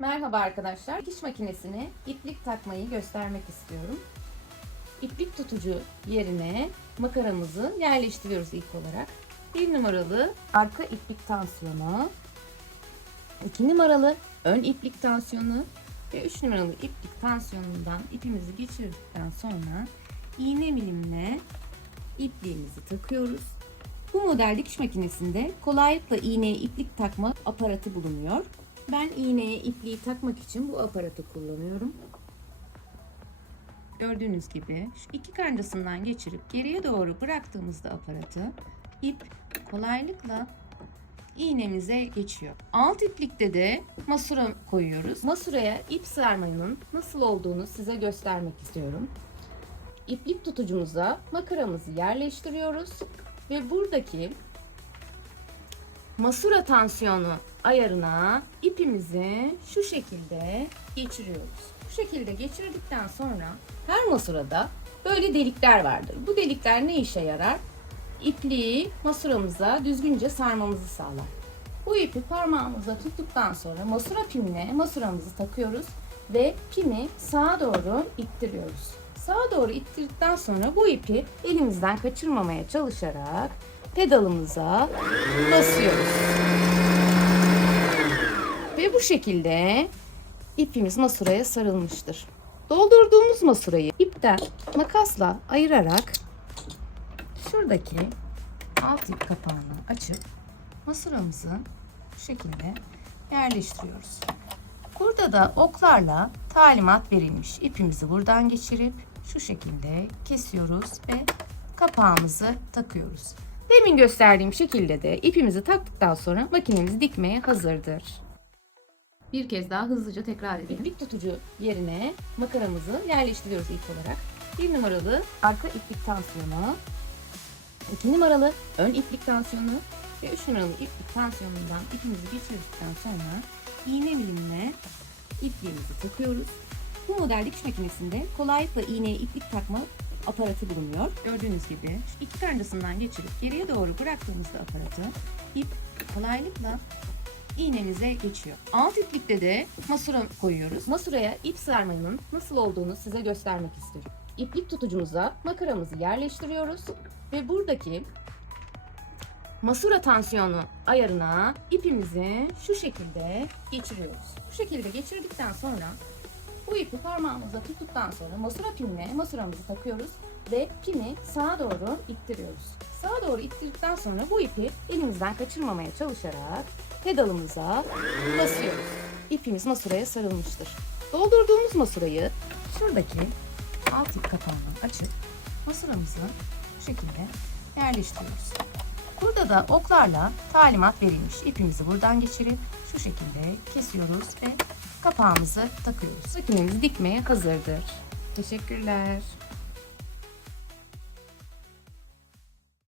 Merhaba arkadaşlar. Dikiş makinesine iplik takmayı göstermek istiyorum. İplik tutucu yerine makaramızı yerleştiriyoruz ilk olarak. 1 numaralı arka iplik tansiyonu, 2 numaralı ön iplik tansiyonu ve 3 numaralı iplik tansiyonundan ipimizi geçirdikten sonra iğne milimle ipliğimizi takıyoruz. Bu model dikiş makinesinde kolaylıkla iğneye iplik takma aparatı bulunuyor. Ben iğneye ipliği takmak için bu aparatı kullanıyorum. Gördüğünüz gibi şu iki kancasından geçirip geriye doğru bıraktığımızda aparatı ip kolaylıkla iğnemize geçiyor. Alt iplikte de masura koyuyoruz. Masuraya ip sarmanın nasıl olduğunu size göstermek istiyorum. İplik tutucumuza makaramızı yerleştiriyoruz ve buradaki masura tansiyonu ayarına ipimizi şu şekilde geçiriyoruz. Bu şekilde geçirdikten sonra her masurada böyle delikler vardır. Bu delikler ne işe yarar? İpliği masuramıza düzgünce sarmamızı sağlar. Bu ipi parmağımıza tuttuktan sonra masura pimine masuramızı takıyoruz ve pimi sağa doğru ittiriyoruz. Sağa doğru ittirdikten sonra bu ipi elimizden kaçırmamaya çalışarak pedalımıza basıyoruz. Ve bu şekilde ipimiz masuraya sarılmıştır. Doldurduğumuz masurayı ipten makasla ayırarak şuradaki alt ip kapağını açıp masuramızı bu şekilde yerleştiriyoruz. Burada da oklarla talimat verilmiş. İpimizi buradan geçirip şu şekilde kesiyoruz ve kapağımızı takıyoruz. Demin gösterdiğim şekilde de ipimizi taktıktan sonra makinemiz dikmeye hazırdır. Bir kez daha hızlıca tekrar edelim. İplik tutucu yerine makaramızı yerleştiriyoruz ilk olarak. 1 numaralı arka iplik tansiyonu, 2 numaralı ön iplik tansiyonu ve 3 numaralı iplik tansiyonundan ipimizi geçirdikten sonra iğne milimle ipliğimizi takıyoruz. Bu model dikiş makinesinde kolaylıkla iğneye iplik takma aparatı bulunuyor. Gördüğünüz gibi şu iki kancasından geçirip geriye doğru bıraktığımızda aparatı ip kolaylıkla iğnemize geçiyor. Alt iplikte de masura koyuyoruz. Masuraya ip sarmanın nasıl olduğunu size göstermek istiyorum. İplik tutucumuza makaramızı yerleştiriyoruz ve buradaki masura tansiyonu ayarına ipimizi şu şekilde geçiriyoruz. Bu şekilde geçirdikten sonra bu ipi parmağımıza tuttuktan sonra masura pimine masuramızı takıyoruz ve pimi sağa doğru ittiriyoruz. Sağa doğru ittirdikten sonra bu ipi elimizden kaçırmamaya çalışarak pedalımıza basıyoruz. İpimiz masuraya sarılmıştır. Doldurduğumuz masurayı şuradaki alt ip kapağını açıp masuramızı bu şekilde yerleştiriyoruz. Burada da oklarla talimat verilmiş. İpimizi buradan geçirip şu şekilde kesiyoruz ve kapağımızı takıyoruz. Makinemiz dikmeye hazırdır. Teşekkürler.